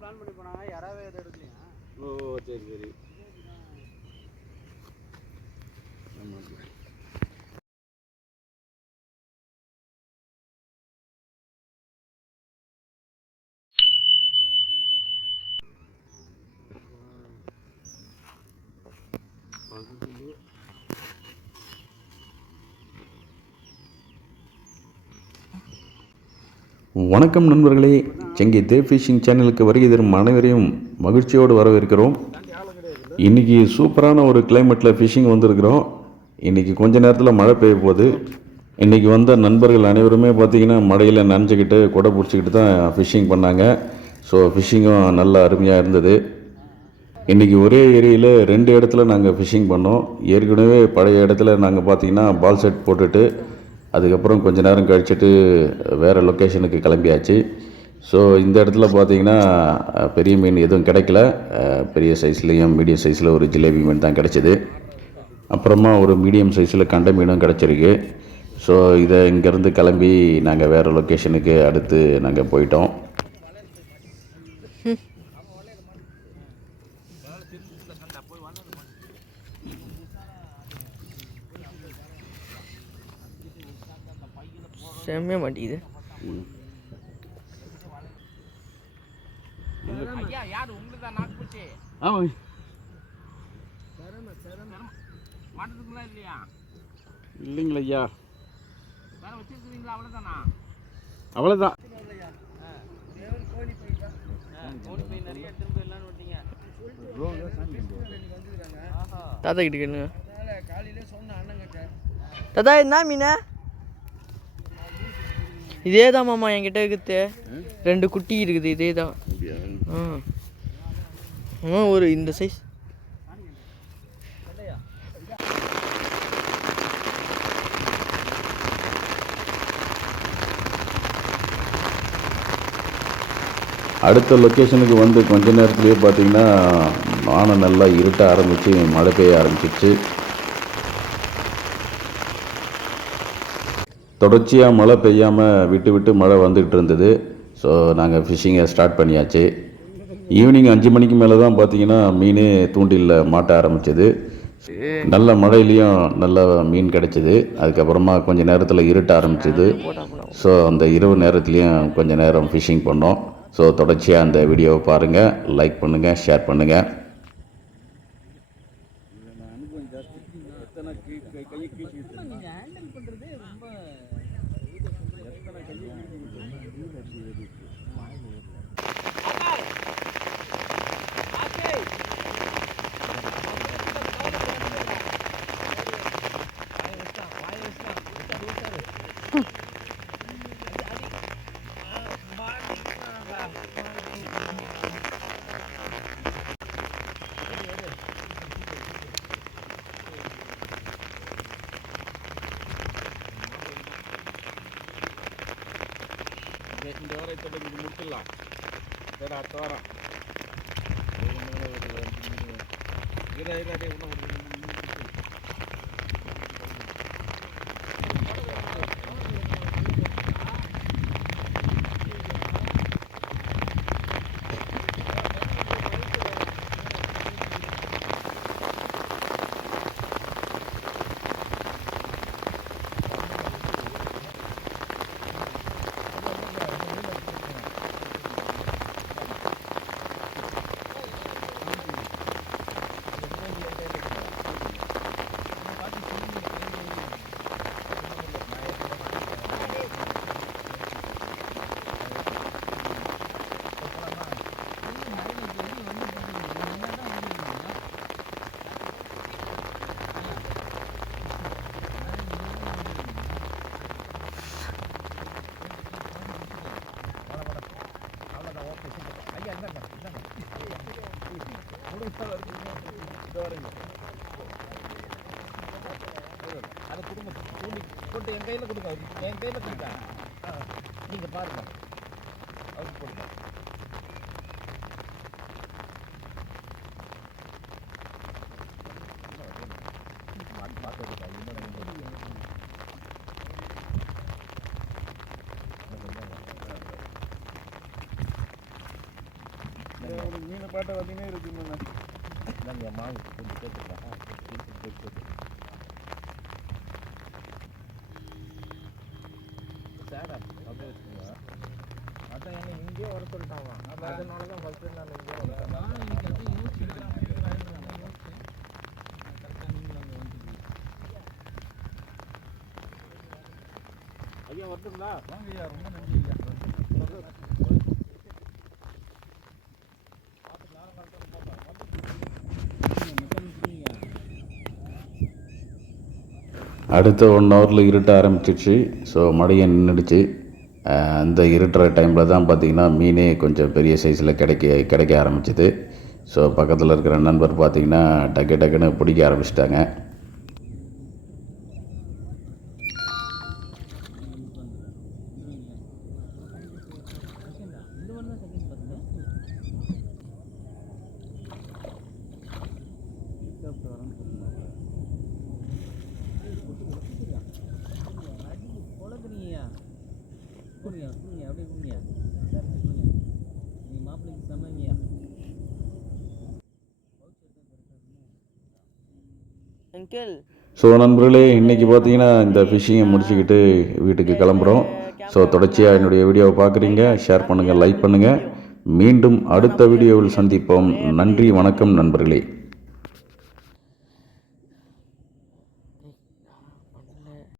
Plan பண்ணி போனாங்க, யாராவது எதுவும் எடுக்கலையா? ஓ சரி சரி. வணக்கம் நண்பர்களே, செங்கி தேவ் ஃபிஷிங் சேனலுக்கு வருகை தரும் அனைவரையும் மகிழ்ச்சியோடு வரவேற்கிறோம். இன்றைக்கி சூப்பரான ஒரு கிளைமேட்டில் ஃபிஷிங் வந்திருக்கிறோம். இன்றைக்கி கொஞ்ச நேரத்தில் மழை பெய்ய போகுது. இன்றைக்கி வந்த நண்பர்கள் அனைவருமே பார்த்திங்கன்னா மழையில் நனைஞ்சிக்கிட்டு கொடை பிடிச்சிக்கிட்டு தான் ஃபிஷிங் பண்ணாங்க. ஸோ ஃபிஷிங்கும் நல்லா அருமையாக இருந்தது. இன்றைக்கி ஒரே ஏரியில் 2 இடத்துல நாங்கள் ஃபிஷிங் பண்ணோம். ஏற்கனவே பழைய இடத்துல நாங்கள் பார்த்திங்கன்னா பால் செட் போட்டுட்டு அதுக்கப்புறம் கொஞ்ச நேரம் கழிச்சிட்டு வேறு லொக்கேஷனுக்கு கிளம்பியாச்சு. ஸோ இந்த இடத்துல பார்த்திங்கன்னா பெரிய மீன் எதுவும் கிடைக்கல. பெரிய சைஸ்லேயும் மீடியம் சைஸில் ஒரு ஜிலேபி மீன் தான் கிடச்சிது. அப்புறமா ஒரு மீடியம் சைஸில் கண்டை மீனும் கிடச்சிருக்கு. ஸோ இதை இங்கேருந்து கிளம்பி நாங்கள் வேறு லொக்கேஷனுக்கு அடுத்து நாங்கள் போயிட்டோம். செம்மையாக மாட்டேங்குது. இல்லைங்களா ஐயா, அவ்வளோதான். தாத்தா கிட்ட கேளுங்க. தாத்தா என்ன மீன்? இதே தான் மாமா என்கிட்ட இருக்குது. 2 குட்டி இருக்குது. இதே தான். ஒரு இந்த சைஸ். அடுத்த லொக்கேஷனுக்கு வந்து கொஞ்ச நேரத்துலேயே பார்த்திங்கன்னா வானம் நல்லா இருட்ட ஆரம்பித்து மழை பெய்ய ஆரம்பிச்சிச்சு. தொடர்ச்சியாக மழை பெய்யாமல் விட்டு விட்டு மழை வந்துகிட்டு இருந்தது. ஸோ நாங்கள் ஃபிஷ்ஷிங்கை ஸ்டார்ட் பண்ணியாச்சு. ஈவினிங் 5 மணிக்கு மேலே தான் பார்த்திங்கன்னா மீன் தூண்டிலில் மாட்ட ஆரம்பிச்சது. நல்ல மழையிலையும் நல்ல மீன் கிடச்சிது. அதுக்கப்புறமா கொஞ்சம் நேரத்தில் இருட்ட ஆரம்பிச்சிது. ஸோ அந்த இரவு நேரத்துலேயும் கொஞ்சம் நேரம் ஃபிஷ்ஷிங் பண்ணோம். ஸோ தொடர்ச்சியாக அந்த வீடியோவை பாருங்கள், லைக் பண்ணுங்கள், ஷேர் பண்ணுங்கள். இந்த வாரத்தோட இது முடிச்சிடலாம். சரி, அடுத்த வாரம் அதை கொடுங்க, தூண்டி போட்டு என் கையில் கொடுங்க. என் கையில் கொடுங்க. நீங்கள் பாருங்கள், அவருக்கு கொடுங்க. மீன் பாட்டை வந்தீங்கன்னா இருக்குங்கண்ணா. நாங்கள் மாவு கொஞ்சம் கேட்டுருக்கேன். சேடா அப்படியே வச்சுக்கோங்க. அதான் என்ன இங்கேயே வர சொல்லிட்டாங்க. அதனால தான் ஃபஸ்ட்டு நான் இங்கே ஐயா வரட்டுங்களா? வாங்க ஐயா, ரொம்ப நன்றி ஐயா. அடுத்த 1 ஹவரில் இருட்ட ஆரம்பிச்சிடுச்சு. ஸோ மழையை நின்றுடுச்சு. அந்த இருட்டுற டைமில் தான் பார்த்திங்கன்னா மீனே கொஞ்சம் பெரிய சைஸில் கிடைக்க ஆரம்பிச்சிது. ஸோ பக்கத்தில் இருக்கிற நண்பர் பார்த்திங்கன்னா டக்குன்னு பிடிக்க ஆரம்பிச்சிட்டாங்க. அங்கிள் ஸோ நண்பர்களே, இன்றைக்கி பார்த்தீங்கன்னா இந்த ஃபிஷ்ஷிங்கை முடிச்சுக்கிட்டு வீட்டுக்கு கிளம்புறோம். ஸோ தொடர்ச்சியாக என்னுடைய வீடியோவை பார்க்குறீங்க, ஷேர் பண்ணுங்கள், லைக் பண்ணுங்கள். மீண்டும் அடுத்த வீடியோவில் சந்திப்போம். நன்றி, வணக்கம் நண்பர்களே.